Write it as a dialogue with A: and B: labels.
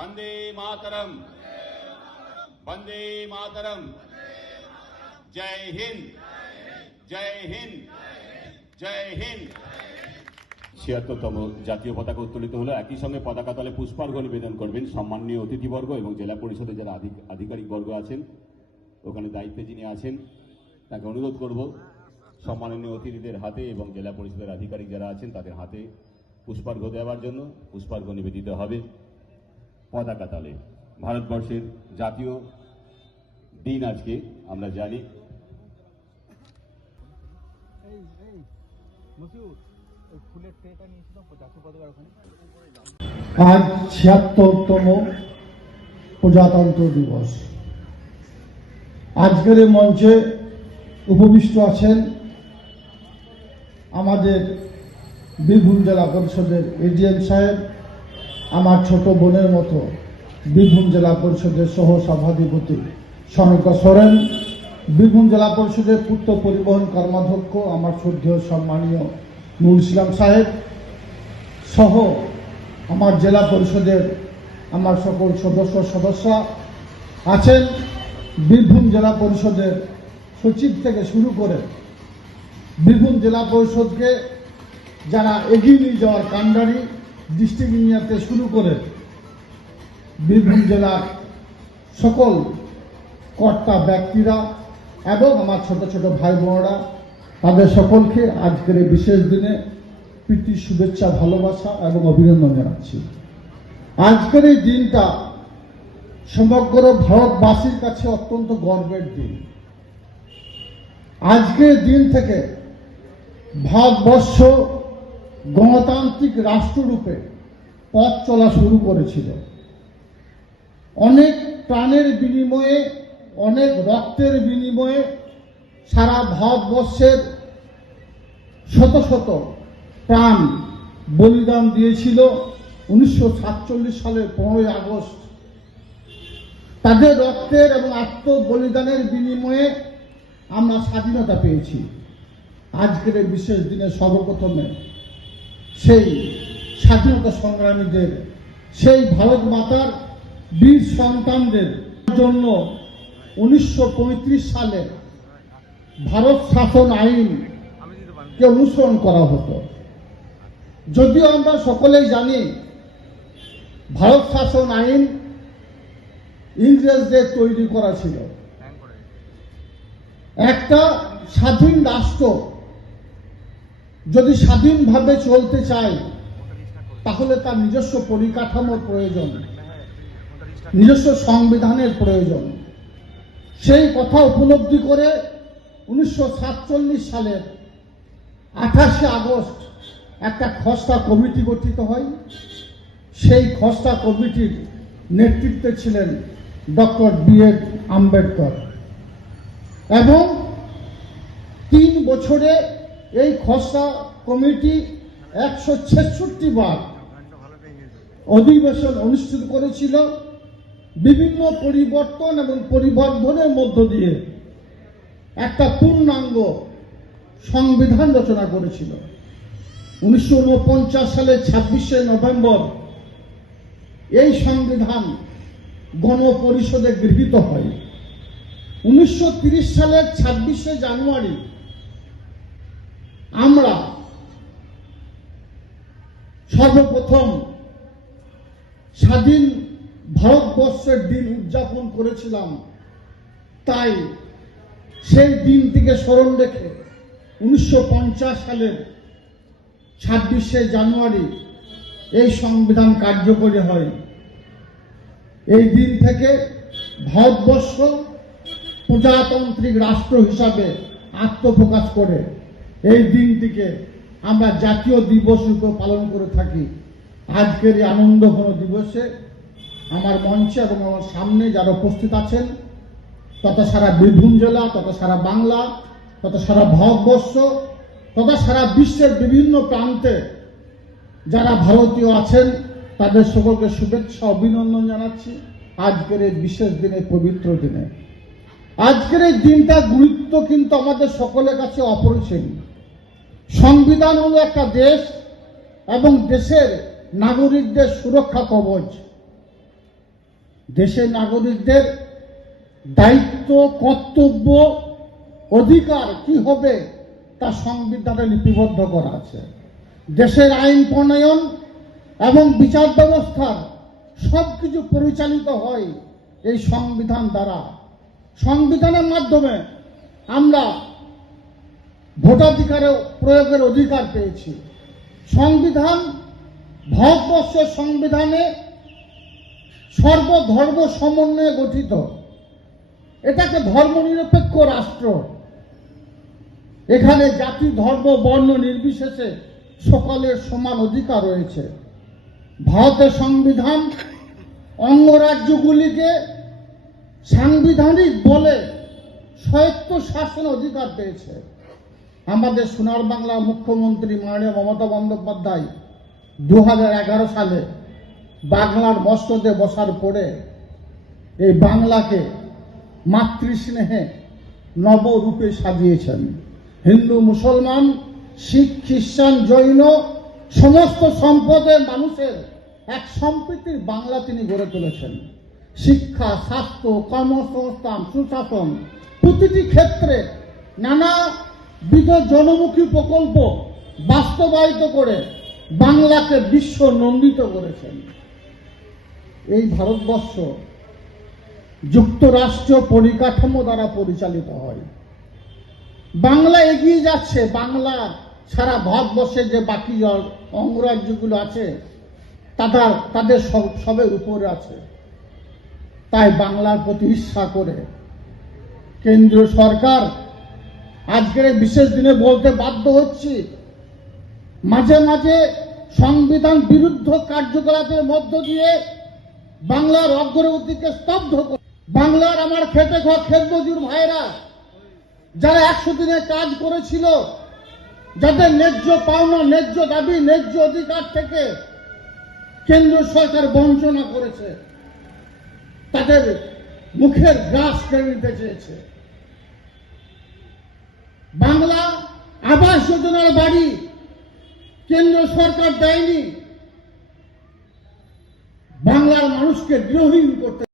A: वंदे मातरम वंदे मातरम जय हिंद जय हिंद जय हिंद ছিয়াত্তরতম জাতীয় পতাকা উত্তোলিত হলো একই সঙ্গে পতাকা তলে পুষ্পার্ঘ নিবেদন করবেন সম্মানীয় অতিথিবর্গ এবং জেলা পরিষদের যারা আধিক- আধিকারিকবর্গ আছেন ওখানে দায়িত্বে যিনি আছেন তাকে অনুরোধ করব সম্মাননীয় অতিথিদের হাতে এবং জেলা পরিষদের আধিকারিক যারা আছেন তাদের হাতে পুষ্পার্ঘ দেওয়ার জন্য পুষ্পার্ঘ নিবেদিত হবে পতাকা তলে। ভারতবর্ষের জাতীয় দিন আজকে, আমরা জানি।
B: আজ ছিয়াত্তরতম প্রজাতন্ত্র দিবস। আজকের মঞ্চে উপবিষ্ট আছেন আমাদের বীরভূম জেলা পরিষদের এডিএম সাহেব আমার ছোট বোনের মতো বীরভূম জেলা পরিষদের সহ সভাধিপতি সনকা সোরেন। বীরভূম জেলা পরিষদের পূর্ত পরিবহন কর্মাধ্যক্ষ, আমার শ্রদ্ধেয় সম্মানীয় নুর ইসলাম সাহেব সহ আমার জেলা পরিষদের আমার সকল সদস্য সদস্য আছেন। বীরভূম জেলা পরিষদের সচিব থেকে শুরু করে বীরভূম জেলা পরিষদকে যারা এগিয়ে নিয়ে যাওয়ার কাণ্ডারি ডিস্ট্রিক্ট ইঞ্জিনিয়ারতে শুরু করে বীরভূম জেলার সকল কর্তা ব্যক্তিরা এবং আমার ছোট ছোট ভাই বোনেরা তাদের সকলকে আজকের এই বিশেষ দিনে প্রীতি, শুভেচ্ছা, ভালোবাসা এবং অভিনন্দন জানাচ্ছি। আজকের এই দিনটা সমগ্র ভারতবাসীর কাছে অত্যন্ত গর্বের দিন। আজকের দিন থেকে ভারতবর্ষ গণতান্ত্রিক রাষ্ট্ররূপে পথ চলা শুরু করেছিল। অনেক প্রাণের বিনিময়ে, অনেক রক্তের বিনিময়ে সারা ভারতবর্ষের শত শত প্রাণ বলিদান দিয়েছিল। উনিশশো সাতচল্লিশ সালের পনেরোই আগস্ট। তাদের রক্তের এবং আত্ম বলিদানের বিনিময়ে আমরা স্বাধীনতা পেয়েছি। আজকের বিশেষ দিনে সর্বপ্রথমে সেই স্বাধীনতা সংগ্রামীদের, সেই ভারত মাতার বীর সন্তানদের জন্য উনিশশো পঁয়ত্রিশ সালে ভারত শাসন আইন কে অনুসরণ করা হতো। যদিও আমরা সকলেই জানি, ভারত শাসন আইন ইংরেজদের তৈরি করা ছিল। একটা স্বাধীন রাষ্ট্র যদি স্বাধীনভাবে চলতে চায়, তাহলে তার নিজস্ব পরিকাঠামোর প্রয়োজন, নিজস্ব সংবিধানের প্রয়োজন। সেই কথা উপলব্ধি করে উনিশশো সাতচল্লিশ সালের আঠাশে আগস্ট একটা খসড়া কমিটি গঠিত হয়। সেই খসড়া কমিটির নেতৃত্বে ছিলেন ডক্টর বি এড আম্বেদকর। এবং তিন বছরে এই খসড়া কমিটি একশো ছেষট্টি বার অধিবেশন অনুষ্ঠিত করেছিল। বিভিন্ন পরিবর্তন এবং পরিবর্ধনের মধ্য দিয়ে একটা পূর্ণাঙ্গ সংবিধান রচনা করেছিল। উনিশশো সালের ছাব্বিশে নভেম্বর এই সংবিধান গণপরিষদে গৃহীত হয়। উনিশশো সালের ছাব্বিশে জানুয়ারি আমরা সর্বপ্রথম স্বাধীন ভারতবর্ষের দিন উদযাপন করেছিলাম। তাই সেই দিনটিকে স্মরণ রেখে উনিশশো পঞ্চাশ সালের ছাব্বিশে জানুয়ারি এই সংবিধান কার্যকরী হয়। এই দিন থেকে ভারতবর্ষ প্রজাতান্ত্রিক রাষ্ট্র হিসাবে আত্মপ্রকাশ করে। এই দিনটিকে আমরা জাতীয় দিবস রূপে পালন করে থাকি। আজকের এই আনন্দঘন দিবসে আমার মঞ্চে এবং আমার সামনে যারা উপস্থিত আছেন, তথা সারা বীরভূম জেলা, তথা সারা বাংলা, তথা সারা ভারতবর্ষ, তথা সারা বিশ্বের বিভিন্ন প্রান্তে যারা ভারতীয় আছেন, তাদের সকলকে শুভেচ্ছা, অভিনন্দন জানাচ্ছি আজকের এই বিশেষ দিনে পবিত্র দিনে। আজকের এই দিনটা গুরুত্ব কিন্তু আমাদের সকলের কাছে অপরিসীম। সংবিধান হলো একটা দেশ এবং দেশের নাগরিকদের সুরক্ষা কবচ। দেশের নাগরিকদের দায়িত্ব, কর্তব্য, অধিকার কি হবে তা সংবিধানে লিপিবদ্ধ করা আছে। দেশের আইন প্রণয়ন এবং বিচার ব্যবস্থার সব কিছু পরিচালিত হয় এই সংবিধান দ্বারা। সংবিধানের মাধ্যমে আমরা ভোটাধিকারের প্রয়োগের অধিকার পেয়েছি। সংবিধান, ভারতবর্ষের সংবিধানে সর্বধর্ম সমন্বয়ে গঠিত। এটাকে ধর্মনিরপেক্ষ রাষ্ট্র। এখানে জাতি, ধর্ম, বর্ণ নির্বিশেষে সকলের সমান অধিকার রয়েছে। ভারতের সংবিধান অঙ্গরাজ্যগুলিকে সাংবিধানিক বলে স্বায়ত্ত শাসন অধিকার পেয়েছে। আমাদের সোনার বাংলা মুখ্যমন্ত্রী মাননীয় মমতা বন্দ্যোপাধ্যায় দু হাজার এগারো সালে বাংলার মস্তদে বসার পরে এই বাংলাকে মাতৃস্নেহে নবরূপে সাজিয়েছেন। হিন্দু, মুসলমান, শিখ, খ্রিস্টান, জৈন, সমস্ত সম্পদের মানুষের এক সম্প্রীতির বাংলা তিনি গড়ে তুলেছেন। শিক্ষা, স্বাস্থ্য, কর্মসংস্থান, সুশাসন প্রতিটি ক্ষেত্রে নানাবিধ জনমুখী প্রকল্প বাস্তবায়িত করে বাংলাকে বিশ্ব নন্দিত করেছেন। এই ভারতবর্ষ যুক্তরাষ্ট্র পরিকাঠামো দ্বারা পরিচালিত হয়। বাংলা এগিয়ে যাচ্ছে, বাংলা সারা ভারতবর্ষের যে বাকি অঙ্গরাজ্যগুলো আছে তাদের সব সবের উপরে আছে। তাই বাংলার প্রতি ঈর্ষা করে কেন্দ্রীয় সরকার আজকের এই বিশেষ দিনে বলতে বাধ্য হচ্ছি। মাঝে মাঝে সংবিধান বিরুদ্ধ কার্যকলাপের মধ্য দিয়ে বাংলার অগ্রগতিকে স্তব্ধ করে বাংলার আমার খেত মজুর ভাইরা, যারা একশো দিনে কাজ করেছিল, যাদের ন্যায্য পাওনা, ন্যায্য দাবি, ন্যায্য অধিকার থেকে কেন্দ্র সরকার বঞ্চনা করেছে। তাদের মুখের গ্রাস কেড়ে নিতে চেয়েছে। বাংলা আবাস যোজনার বাড়ি কেন্দ্র সরকার দেয়নি। বাংলার মানুষকে গৃহহীন করতে